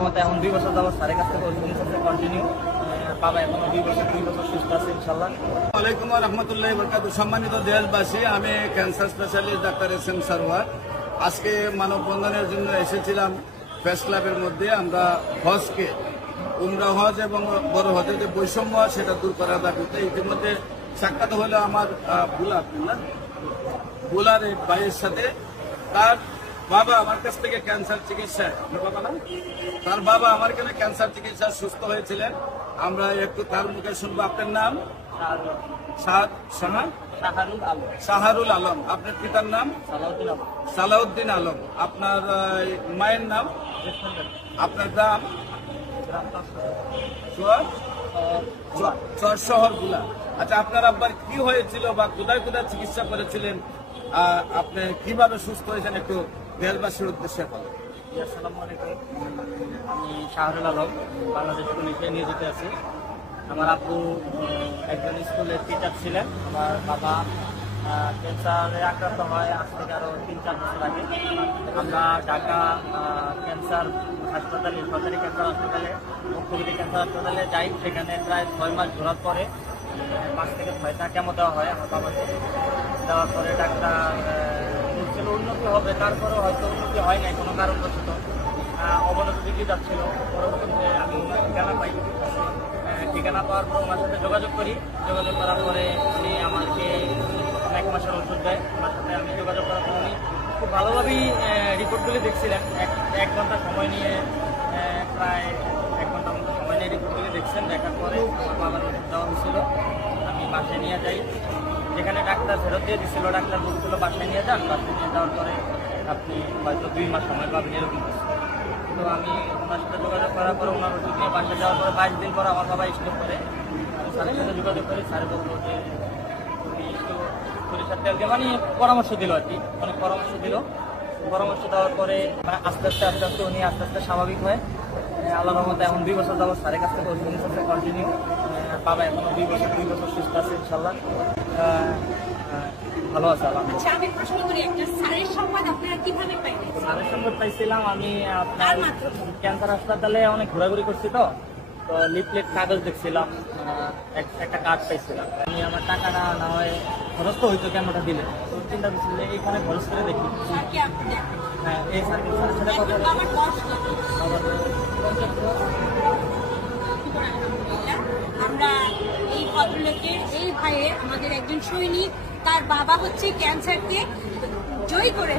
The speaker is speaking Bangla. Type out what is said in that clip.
এখন 2 বছর যাবত স্যারের কাছ থেকে ওষুধ কন্টিনিউ বাবা এখন 2 বছর সুস্থ আছে ইনশাআল্লাহ। ওয়ালাইকুম রাহমাতুল্লাহি ওয়া বারাকাতুহু। সম্মানিত দেশবাসী, আমি cancer specialist doctor SM. Sarwar. আজকে মানববন্ধনের জন্য এসেছিলাম প্রেস ক্লাবের মধ্যে। আমরা হজকে উমরা হজ এবং বড় হজের যে বৈষম্য সেটা দূর করার দাবিতে ইতিমধ্যে সাক্ষাৎ হলো আমার বুলার এই ভাইয়ের সাথে। তার বাবা আমার কাছ থেকে ক্যান্সার চিকিৎসায় তার বাবা আমার এখানে ক্যান্সার চিকিৎসা সুস্থ হয়েছিলেন। আমরা একটু তার মুখে শুনবো। আপনার নাম? শাহরুল আলম। আপনার পিতার নাম? সালাউদ্দিন আলম। আপনার মায়ের নাম? আপনার গ্রাম? শহর গুলা। আচ্ছা, আপনার আব্বার কি হয়েছিল বা কোথায় কোথায় চিকিৎসা করেছিলেন, আপনি কিভাবে সুস্থ হয়েছেন একটু দেশবাসীর উদ্দেশ্যে বলেন। আসসালামু আলাইকুম, আমি শাহরুল আলম, বাংলাদেশ পুলিশে নিয়োজিত আছি। আমার আব্বু একজন স্কুলের টিচার ছিলেন। আমার বাবা ক্যান্সারে আক্রান্ত হয় আজ থেকে আরও 3-4 বছর আগে। আমরা ঢাকা ক্যান্সার হাসপাতালে, সরকারি ক্যান্সার হাসপাতালে, মুখ্যমন্ত্রী ক্যান্সার হাসপাতালে যাই। সেখানে প্রায় 6 মাস ঘোরার পরে 5 থেকে 6টা কেমো দেওয়া হয় আমার বাবাকে। দেওয়ার পরে ডাক্তার বলছিল উন্নতি হবে, তারপরেও হয়তো উন্নতি হয় নাই কোনো কারণবশত, অবনতি দিকে যাচ্ছিল। পরবর্তীতে আমি ঠিকানা পাই। ঠিকানা পাওয়ার পর ওনার সাথে যোগাযোগ করি। যোগাযোগ করার পরে উনি আমাকে 1 মাসের ওষুধ দেয়। ওনার সাথে আমি যোগাযোগ করার পর উনি খুব ভালোভাবেই রিপোর্টগুলি দেখছিলেন। 1 ঘন্টা সময় নিয়ে, প্রায় 1 ঘন্টার মতো সময় নিয়ে রিপোর্টগুলি দেখছেন। দেখার পরে আমার বাবার ওষুধ দেওয়া হয়েছিল। আমি বাসায় নিয়ে যাই। যেখানে ডাক্তার ফেরত দিয়ে দিচ্ছিল, ডাক্তার বলছিল বাসায় নিয়ে যান। বাসায় নিয়ে যাওয়ার পরে আপনি হয়তো 2 মাস সময় পাবেন, এরকম। তো আমি ওনার সাথে যোগাযোগ করার পরে ওনার ওষুধ নিয়ে বাসায় যাওয়ার পরে 22 দিন পর আমার বাবা স্টপ করে। আমি স্যারের সাথে যোগাযোগ করি। স্যারে বললো যে তুমি একটু সরিষার তেল দিয়ে, মানে পরামর্শ দিল আর কি, অনেক পরামর্শ দিল। পরামর্শ দেওয়ার পরে আস্তে আস্তে উনি আস্তে আস্তে স্বাভাবিক হয়। আল্লাহর রহমতে এখন 2 বছর যাবত স্যারের কাছ থেকে ওষুধ কন্টিনিউ বাবা এখন 2 বছর সুস্থ আছে ইনশাআল্লাহ। ভালো আছে আলহামদুলিল্লাহ। আমি প্রশ্ন করি, একটা স্যারের সংবাদ আপনারা কিভাবে পাইলেন? স্যারের সংবাদ পাইছিলাম আমি আপনার ক্যান্সার হাসপাতালে অনেক ঘোরাঘুরি করছি। তো লিফলেট কাগজ দেখছিলাম, একটা কার্ড পাইছিলাম। আমি আমার টাকাটা না হয় খরচ তো হইতো কেমনটা দিলে, তো চিন্তা করছিল এইখানে খরচ করে দেখি। হ্যাঁ, এই স্যারের সাথে আমরা এই ভদ্রলোকের, এই ভাইয়ের, আমাদের একজন সৈনিক, তার বাবা হচ্ছে ক্যান্সারকে জয়ী করে